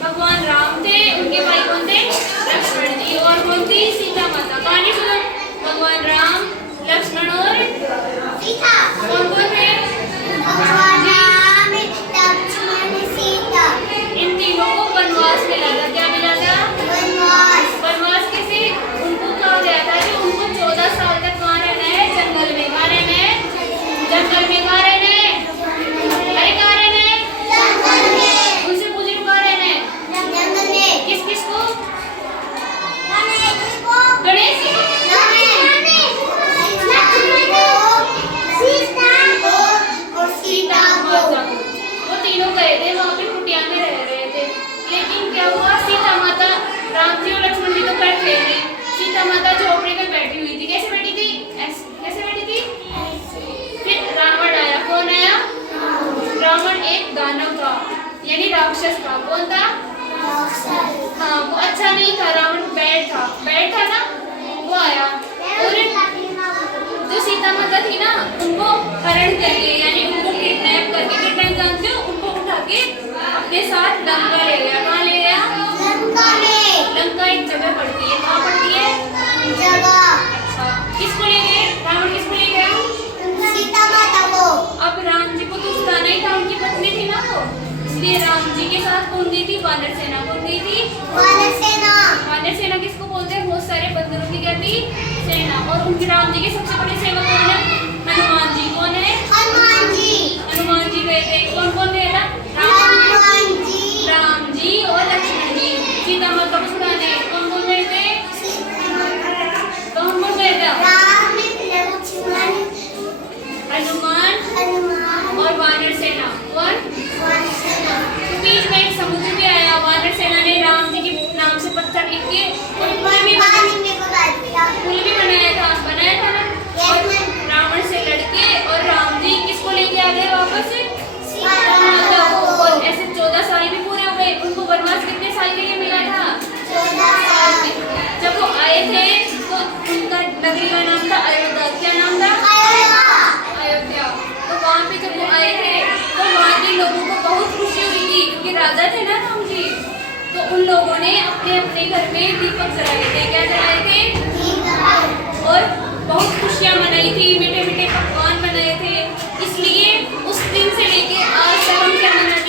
भगवान राम थे, उनके भाई कौन थे? लक्ष्मण जी। और कौन थी? सीता माता। कहानी सुनो। भगवान राम, लक्ष्मण और सीता। कौन कौन थे? भगवान राम, लक्ष्मण, सीता। इन तीनों को वनवास मिला था। क्या मिला था? वनवास। वनवास कैसे? उनको कहा गया था कि उनको 14 साल तक कहाँ रहना है? जंगल में। कहाँ रहना है? जंगल में। कहाँ रहना है? अरे कहाँ रहना है? जंगल में। उनसे पूछे कहाँ रहना है? जंगल में। किस किस को? गणेश को। गणेश जी को? सीता माता को। वो तीनों गए थे वहाँ पे, कुटिया में रह रहे थे। लेकिन क्या हुआ? सीता माता, राम जी और लक्ष्मण जी तो बैठे थे, सीता माता झोपड़ी में बैठी हुई थी। कैसे बैठी थी? कैसे बैठी थी? फिर रावण आया। कौन आया? रावण एक दानव था, यानी राक्षस था। कौन था? हाँ, वो अच्छा नहीं था। रावण बैड था। बैड था ना, वो आया और जो सीता माता थी ना, उनको हरण करके, यानी उनको किडनैप करके, किडनैप जानते हो? उनको उठा के अपने साथ लंका ले गया। कहाँ ले गया? लंका एक जगह पड़ती है। कहाँ पड़ती है? अच्छा, किसको ले गए? रावण किसको ले गया? सीता माता को। अब राम जी को तो सुधारना ही था, उनकी पत्नी थी ना वो, इसलिए राम जी के साथ कौन गई थी? वानर सेना। कौन गई थी? वानर सेना किसको बोलते हैं? बहुत सारे बंदरों की क्या थी? सेना। और उनके राम जी के सबसे बड़े सेवक कौन है? हनुमान जी। कौन है? हनुमान जी गए थे। कौन कौन गया था? राम जी और लक्ष्मण जी। सीता माता को छुड़ाने कौन कौन गए थे? कौन कौन गए थे? हनुमान और वानर सेना। कौन? तो बीच में एक समुद्र भी आया। वानर सेना ने राम जी के नाम से पत्थर लिख के और पुल भी बनाया था ना। और रावण से लड़के और राम जी किसको लेके आ गए वापस? सीता माता को। और ऐसे 14 साल भी पूरे हो गए। उनको वनवास कितने साल के लिए मिला था? 14 साल के। जब वो आए थे तो उनका नगरी का नाम था अयोध्या। क्या नाम था? अयोध्या। तो वहाँ पे जब वो आए थे तो वहाँ के लोगों को बहुत खुशी हुई थी, क्योंकि राजा थे ना राम जी। तो उन लोगों ने अपने अपने घर में दीपक जलाए थे। क्या जलाए थे? और बहुत खुशियाँ मनाई थी, मीठे मीठे पकवान बनाए थे। इसलिए उस दिन से लेके आज तक हम क्या मनाते